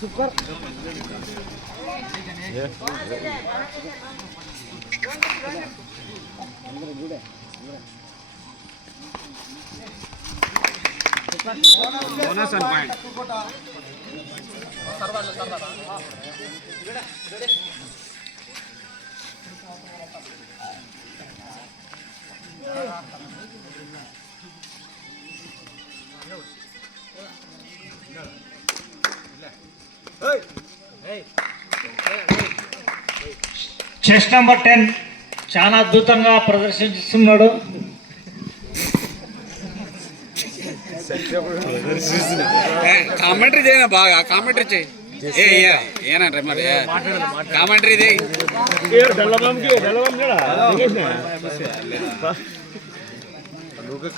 Super bonus and point chess number 10 చాలా అద్భుతంగా ప్రదర్శిస్తున్నాడు. కామెంటరీ చేయనా బాగా కామెంటరీ చేయి ఏనంటే మరి కామెంటరీ చేయి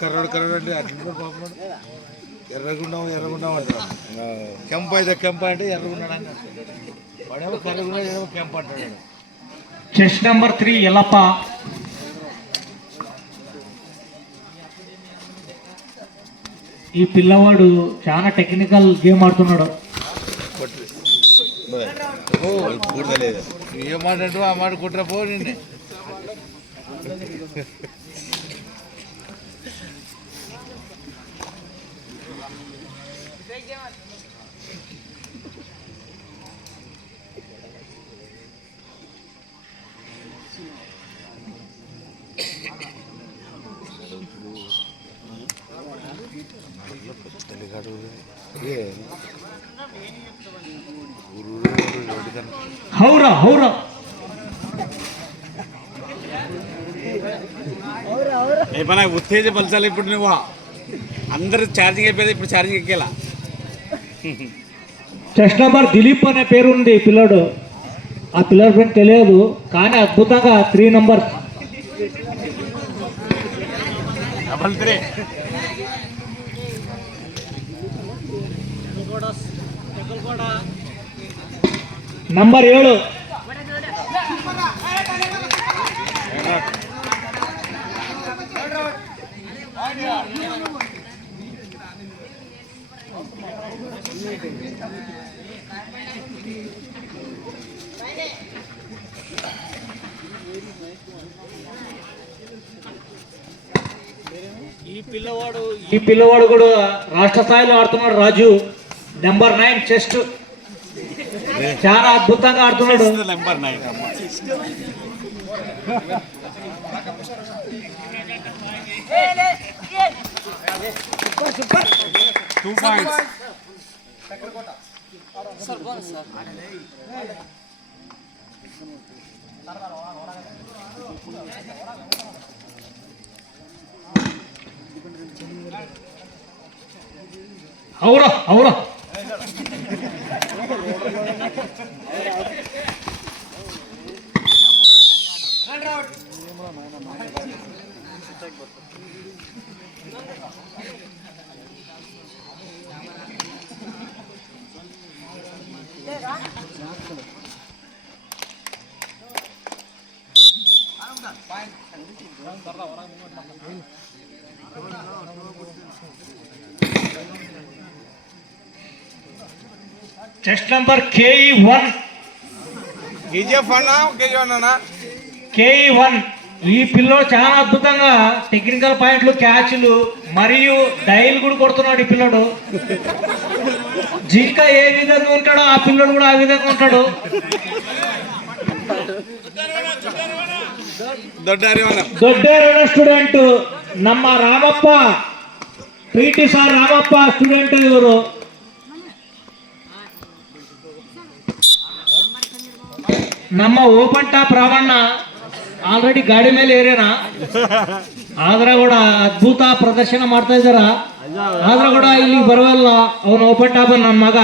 కర్రోడు అంటే అట్లా పాపం ఎర్రగుండం అంటారు. కెంప అయితే కెంప అంటే ఎర్రగుండాడు వాడేమో కర్రగుండ ఏమో కెంప అంటాడు. చెస్ నంబర్ 3 ఎల్లప్ప. ఈ పిల్లవాడు చాలా టెక్నికల్ గేమ్ ఆడుతున్నాడు. ఏ మాట అంటూ ఆ మాట కుట్ర పోండి. హౌరా హౌరా ఏమన్నా ఉత్తేజపరచాలి. ఇప్పుడు నువ్వు అందరు ఛార్జింగ్ అయిపోయింది, ఇప్పుడు ఛార్జింగ్ ఎక్కేలా. చెస్ నంబర్ దిలీప్ అనే పేరు ఉంది పిల్లడు. ఆ పిల్లర్ పేరు తెలియదు కానీ అద్భుతంగా 3 నంబర్ నంబర్ 7 ఈ పిల్లవాడు కూడా రాష్ట్ర స్థాయిలో ఆడుతున్నాడు. రాజు నెంబర్ 9 చెస్ట్ చాలా అద్భుతంగా ఆడుతున్నాడు. నెంబర్ 9 2 పాయింట్స్. అవురా అవురా చెస్ట్ నంబర్ KE1 ఈ పిల్లోడు చాలా అద్భుతంగా టెక్నికల్ పాయింట్లు, క్యాచ్లు మరియు డైల్ కూడా కొడుతున్నాడు. ఈ పిల్లడు జింక ఏ విధంగా ఉంటాడో ఆ పిల్లడు కూడా ఆ విధంగా ఉంటాడు. దొడ్డేరణ స్టూడెంట్ ನಮ್ಮ Ramappa PT sir Ramappa student ఇವರು. ನಮ್ಮ ಓಪನ್ ಟಾಪ್ ರಾವಣ್ಣ ಆಲ್ರೆಡಿ ಗಾಡಿ ಮೇಲೆ ಏರ್ಯಾನ. ಆದ್ರೆ ಕೂಡ ಅದ್ಭುತ ಪ್ರದರ್ಶನ ಮಾಡ್ತಾ ಇದ್ದಾರ. ಆದ್ರೆ ಕೂಡ ಇಲ್ಲಿ ಬರುವಲ್ಲ ಅವನು ಓಪನ್ ಟಾಪ್ ನನ್ನ ಮಗ.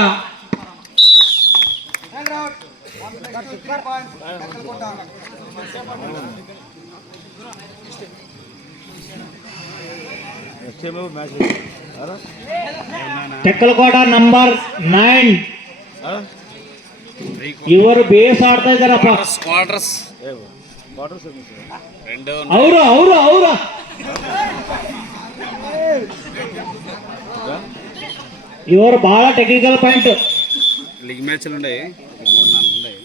ತೆಕ್ಕಲಕೋಟ ನಂಬರ್ 9 ಇವರು ಬೇಸ್ ಆಡ್ತಾ ಇದ್ದಾರಪ್ಪ. ಅವರು ಇವರು ಬಹಳ ಟೆಕ್ನಿಕಲ್ ಪಾಯಿಂಟ್. లీగ్ మ్యాచ్లు ఉన్నాయి 3-4 ఉన్నాయి.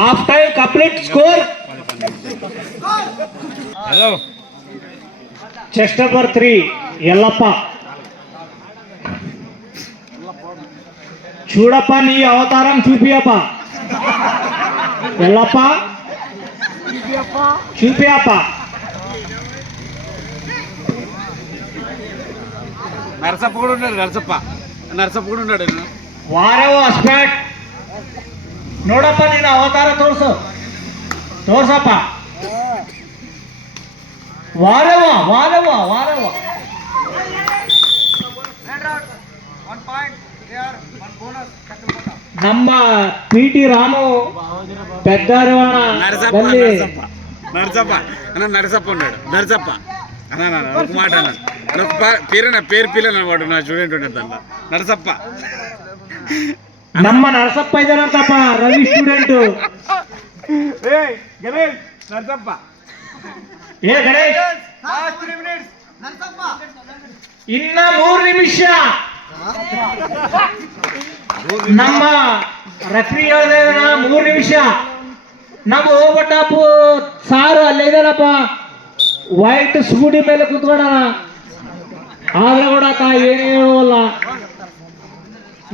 Half time complete score. Hello chest number 3 Yellappa. చూడప్ప నీ అవతారం చూపియప్ప. ఎల్లప్ప చూపియప్ప. నరసప్ప కూడా ఉన్నాడు. నరసప్ప కూడా ఉన్నాడు. ವಾರವ ಸ್ಪ್ಯಾಟ್ ನೋಡಪ್ಪ ನಿನ್ನ ಅವತಾರ ತೋರ್ಸಪ್ಪ. ವಾರವ ವಾರವ ವಾರವ. ನಮ್ಮ ಪಿ.ಟಿ. ರಾಮು పెద్దారవాడ నరసప్ప అన్న నరసప్ప ఉన్నాడు. నరసప్ప అన్న ఒక మాట అన్నాడు. పేరు పిల్లలు అనమాట. నా స్టూడెంట్ ఉన్నాడు దాంట్లో నరసప్ప. ನಮ್ಮ ನರಸಪ್ಪ ಇದ್ದಾರಂತಪ್ಪ, ರವಿ ಸ್ಟೂಡೆಂಟ್. ಗಣೇಶ್ ನರಸಪ್ಪ. ಏ ಗಣೇಶ್, ಇನ್ನ 3 ನಿಮಿಷ. ನಮ್ಮ ರೆಫ್ರಿ ಹೇಳಿದ 3 ನಿಮಿಷ. ನಮ್ಮ ಹೋಗ್ಬಟ್ಟಪ್ಪು ಸಾರು ಅಲ್ಲೇ ಇದ್ದಾನಪ್ಪ, ವೈಟ್ ಸ್ಕೂಟಿ ಮೇಲೆ ಕುತ್ಕೊಂಡ. ಆದ್ರೆ ಕೂಡ ಏನೇ ಹೇಳುವಲ್ಲ,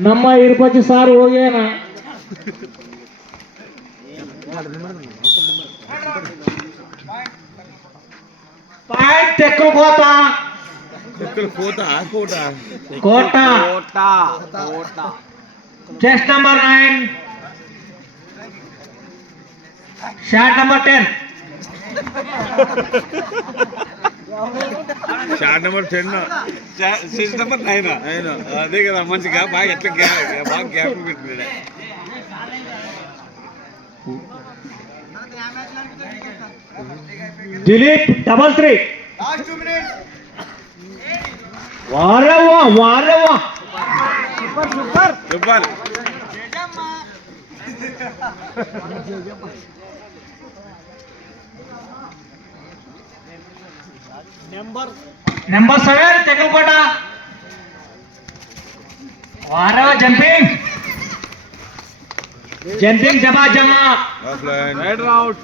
ನಮ್ಮ ಇರುಪತಿ ಸಾರು ಹೋಗ್ಯಾನ. Point Tekkalakota. Chest number 9, shot number 10. Shot number 10 six number 9. అదే కదా మంచిగా బాగా ఎట్లా బాగా గ్యాప్ పెట్టినాడు. ದಿಲೀಪ್ ಡಬಲ್ 3. ವಾರವ್ವ ವಾರವ್ವ. సూపర్. ನಂಬರ್ 7 ತೆಗಲ್ಕೋಟ. ವಾರವ್ವ ಜಂಪಿಂಗ್ ಜಮಾ రైట్ అవుట్.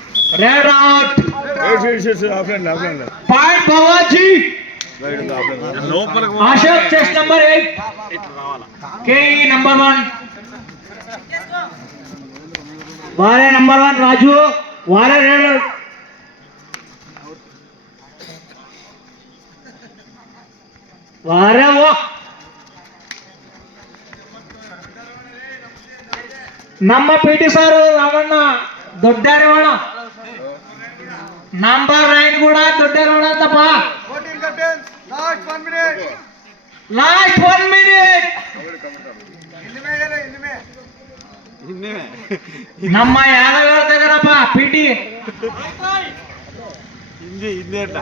పాయింట్ బావాజీ. లోపలికి అశోక్ చెస్ట్ నంబర్ 8. కేఈ నంబర్ 1. వారే నంబర్ 1 రాజు. వారే వారేవ. ನಮ್ಮ ಪಿ.ಟಿ. ಸಾರು ರಾಮಣ್ಣ ದೊಡ್ಡಾರೇವಣ. ನಂಬರ್ 9 ಕೂಡ ದೊಡ್ಡಾರೇವಣ ಅಂತಪ್ಪ. ಲಾಸ್ಟ್ 1 ಮಿನಿಟ್. ನಮ್ಮ ಯಾರು ಹೇಳ್ತಾ ಇದಾರಪ್ಪ ಪಿ.ಟಿ. ಹಿಂದೆ ಅಲ್ಲ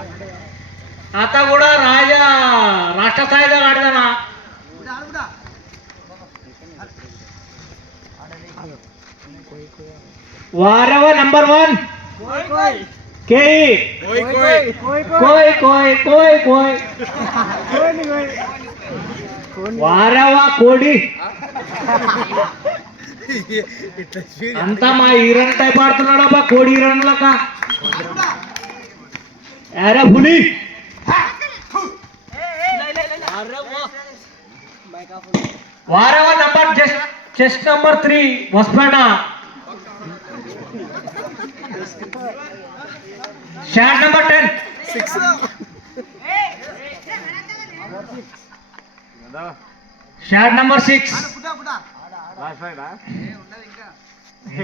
ಆತ ಕೂಡ ರಾಷ್ಟ್ರ ಸ್ಥಾಯಿದಾಗ ಆಡಿದಾನ. ವಾರವ ನಂಬರ್ 1 ಕೇಯಿ. ಕೋಯ್ ವಾರವ ಕೋಡಿ ಅಂತ మా ఈరన్ టైప్ ఆడుతున్నాడబ్బా. కోడి ఈరన్లక అరే పులి. వారవ number chest number 3 Hosapete. Shot number 10. Shot number 6.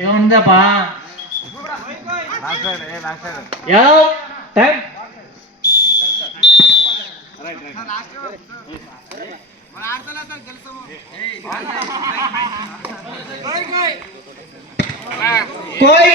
ఏముందప్పా ಯಾವ ಟೈಮ್. कोई